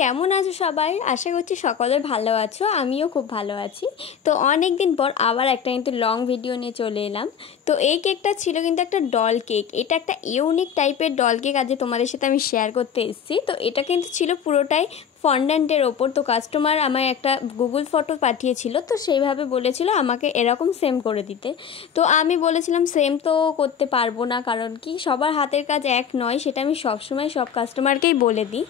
কেমন আছো সবাই? আশা করছি সকলে ভালো আছো, আমিও খুব ভালো আছি। তো অনেক দিন পর আবার একটা কিন্তু লং ভিডিও নিয়ে চলে এলাম। তো এই কেকটা ছিল কিন্তু একটা ডল কেক। এটা একটা ইউনিক টাইপের ডল কেক, আজ তোমাদের সাথে আমি শেয়ার করতে এসেছি। তো এটা কিন্তু ছিল পুরোটাই ফন্ড্যান্টের ওপর। তো কাস্টমার আমায় একটা গুগল ফটো পাঠিয়েছিল, তো সেইভাবে বলেছিল আমাকে এরকম সেম করে দিতে। তো আমি বলেছিলাম সেম তো করতে পারবো না, কারণ কি সবার হাতের কাজ এক নয়, সেটা আমি সবসময় সব কাস্টমারকেই বলে দিই,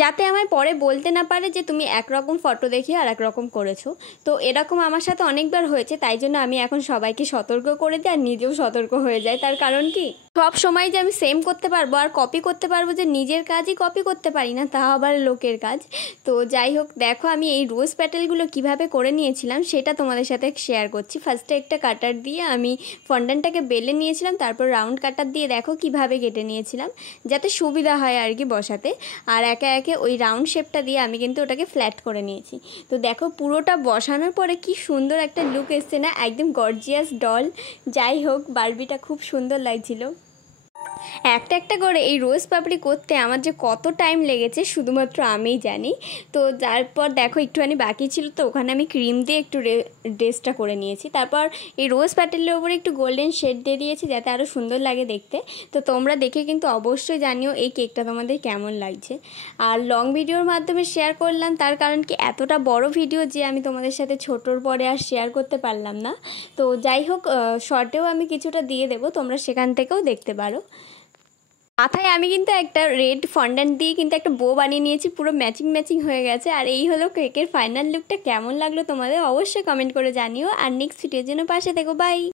যাতে আমায় পরে বলতে না পারে যে তুমি একরকম ফটো দেখিয়ে আর একরকম করেছো। তো এরকম আমার সাথে অনেকবার হয়েছে, তাই জন্য আমি এখন সবাইকে সতর্ক করে দিই আর নিজেও সতর্ক হয়ে যাই। তার কারণ কি সব সময় যে আমি সেম করতে পারবো আর কপি করতে পারবো, যে নিজের কাজই কপি করতে পারি না, তা আবার লোকের কাজ। তো যাই হোক, দেখো আমি এই রোজ প্যাটেলগুলো কিভাবে করে নিয়েছিলাম সেটা তোমাদের সাথে শেয়ার করছি। ফার্স্টে একটা কাটার দিয়ে আমি ফন্ডানটাকে বেলে নিয়েছিলাম, তারপর রাউন্ড কাটার দিয়ে দেখো কিভাবে কেটে নিয়েছিলাম, যাতে সুবিধা হয় আর কি বসাতে। আর একে একে ওই রাউন্ড শেপটা দিয়ে আমি কিন্তু ওটাকে ফ্ল্যাট করে নিয়েছি। তো দেখো পুরোটা বসানোর পরে কি সুন্দর একটা লুক এসছে না, একদম গর্জিয়াস ডল। যাই হোক, বারবিটা খুব সুন্দর লাগছিল। একটা একটা করে এই রোজ পাপড়ি করতে আমার যে কত টাইম লেগেছে শুধুমাত্র আমিই জানি। তো তারপর দেখো একটুখানি বাকি ছিল, তো ওখানে আমি ক্রিম দিয়ে একটু ড্রেসটা করে নিয়েছি। তারপর এই রোজ প্যাটেলের ওপরে একটু গোল্ডেন শেড দিয়ে দিয়েছি, যাতে আরও সুন্দর লাগে দেখতে। তো তোমরা দেখে কিন্তু অবশ্যই জানিও এই কেকটা তোমাদের কেমন লাগছে। আর লং ভিডিওর মাধ্যমে শেয়ার করলাম, তার কারণ কি এতটা বড় ভিডিও যে আমি তোমাদের সাথে ছোটোর পরে আর শেয়ার করতে পারলাম না। তো যাই হোক, শর্টেও আমি কিছুটা দিয়ে দেবো, তোমরা সেখান থেকেও দেখতে পারো। মাথায় আমি কিন্তু একটা রেড ফন্ড্যান্ট দিয়ে কিন্তু একটা বো বানিয়ে নিয়েছি, পুরো ম্যাচিং ম্যাচিং হয়ে গেছে। আর এই হলো কেকের ফাইনাল লুকটা। কেমন লাগলো তোমাদের অবশ্যই কমেন্ট করে জানিও, আর নেক্সট ভিডিওর জন্য পাশে থেকো। বাই।